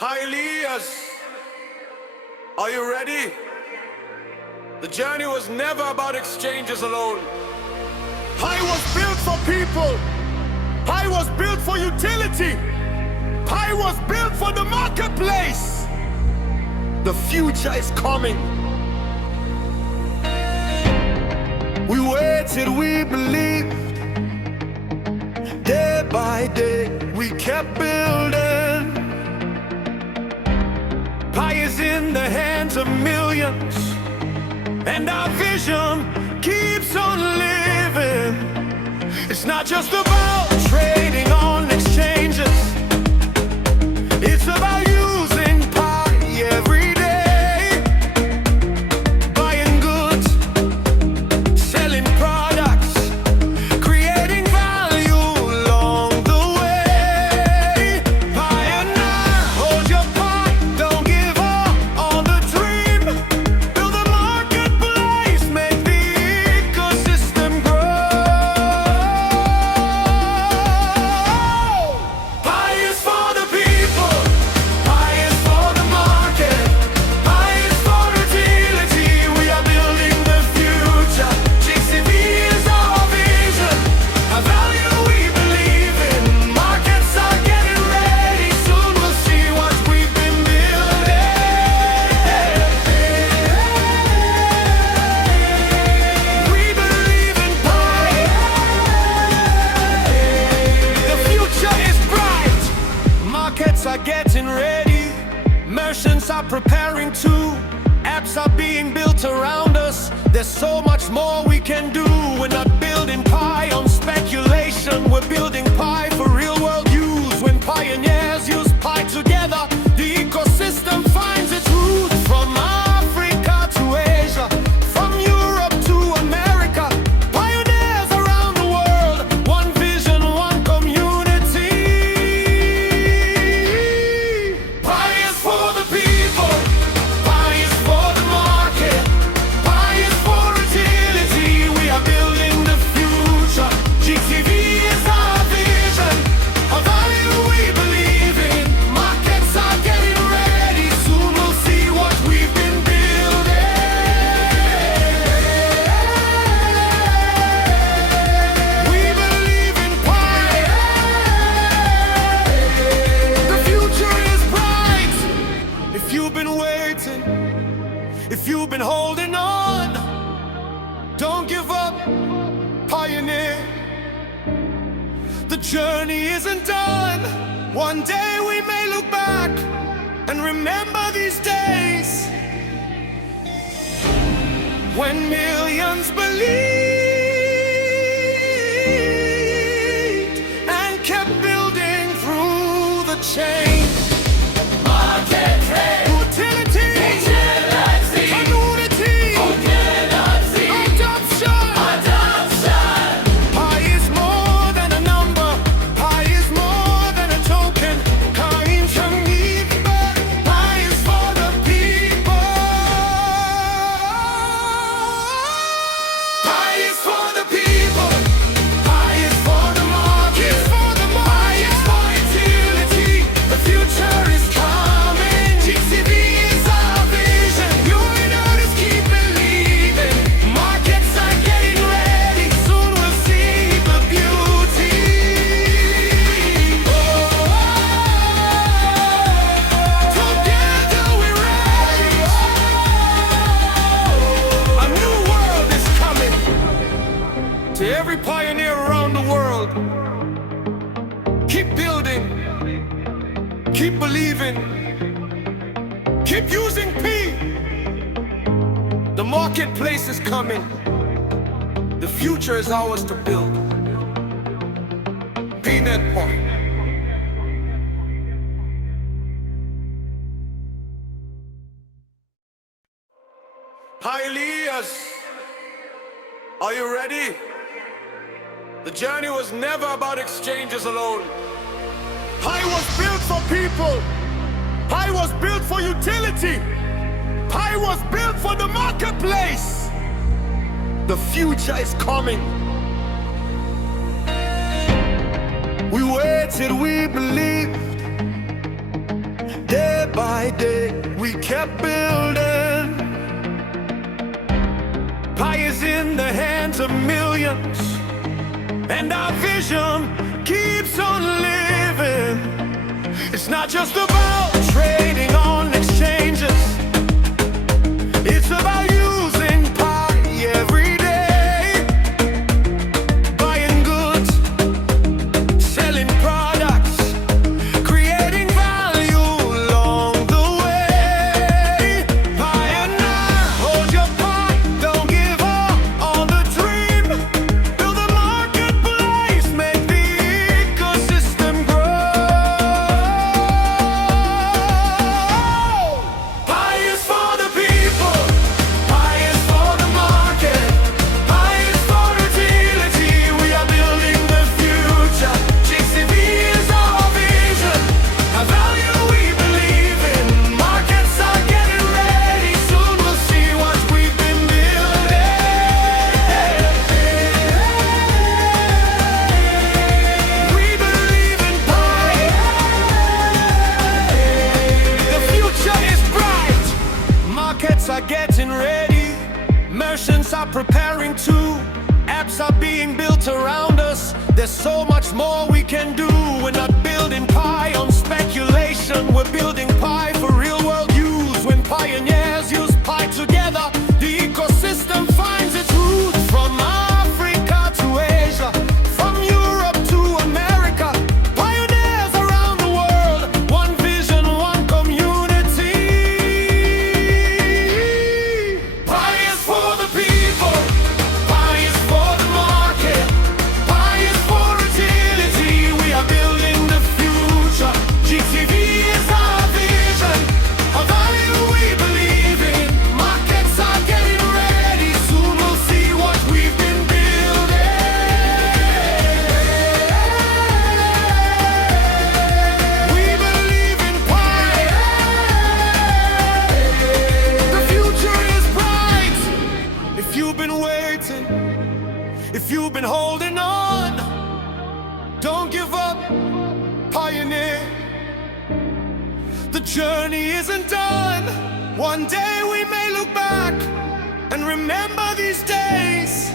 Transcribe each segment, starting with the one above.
Pioneers, are you ready? The journey was never about exchanges alone. I was built for people. I was built for utility. I was built for the marketplace. The future is coming. We waited, we believed. Day by day, we kept building. Pie is in the hands of millions, and our vision keeps on living. It's not just about trading on exchanges. It's about using pie every day, buying goods, selling products, creating value along the way. Pioneer, hold your pie, don't give up on the dream. Build a marketplace, make the ecosystem grow. Pie is for the people, pie is for the market, pie is for utility. We are building the future. GCV is our vision, a value we believe in. Markets are getting ready, soon we'll see what we've been building. We believe in pie. The future is bright. Markets are getting ready. Merchants are preparing too. Apps are being built around us. There's so much more we can do. We're not building pie on speculation. We're building pie for real world use. When pioneers use pie together, the ecosystem finds its roots. From Africa to Asia, from Europe to America, pioneers around the world. One vision, one community. Pie is for the people, pie is for the market, pie is for utility. We are building the future. GCV is our vision, a value we believe in. Markets are getting ready, soon we'll see what we've been building. We believe in pie. The future is bright. If you've been waiting, if you've been holding on, don't give up, pioneer. The journey isn't done. One day we may look back and remember these days when millions believed and kept building through the chain. Market trade, utility, vigilance, community, adoption. Pie is more than a number. Pie is more than a token. Kain Shangiba. Pie is for the people. Pie is for the people. Pie is for the market. Pie is for utility. The future is coming. GCV is our vision. You and others keep believing. Markets are getting ready. Soon we'll see the beauty. Together we're ready. A new world is coming. To every pioneer around the world, keep building, keep believing, keep using P. The marketplace is coming. The future is ours to build. P-Net Park. Pioneers, are you ready? The journey was never about exchanges alone. I was built for people. I was built for utility. I was built for the marketplace. The future is coming. We waited, we believed. Day by day, we kept building. Pie is in the hands of millions, and our vision keeps on living. It's not just about trading on exchanges, it's about using pie every day, buying goods, selling products, creating value along the way. Pioneer, hold your pie, don't give up on the dream. Build a marketplace, make the ecosystem grow. Pie is for the people, pie is for the market, pie is for utility. We are building the future. GCV is our vision, a value we believe in. Markets are getting ready, soon we'll see what we've been building. We believe in pie. The future is bright. Markets are getting ready. Merchants are preparing too. Apps are being built around us. There's so much more we can do. We're not building pie on speculation. We're building pie for real world use. When pioneers use pie together, the ecosystem finds its roots. From Africa to Asia, from Europe to America, pioneers around the world, one vision, one community. Pie is for the people, pie is for the market, pie is for utility. We are building the future. GCV is our vision, a value we believe in. Markets are getting ready, soon we'll see what we've been building. We believe in pie. The future is bright. If you've been waiting, if you've been holding on, don't give up, pioneer. The journey isn't done. One day we may look back and remember these days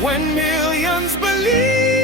when millions believe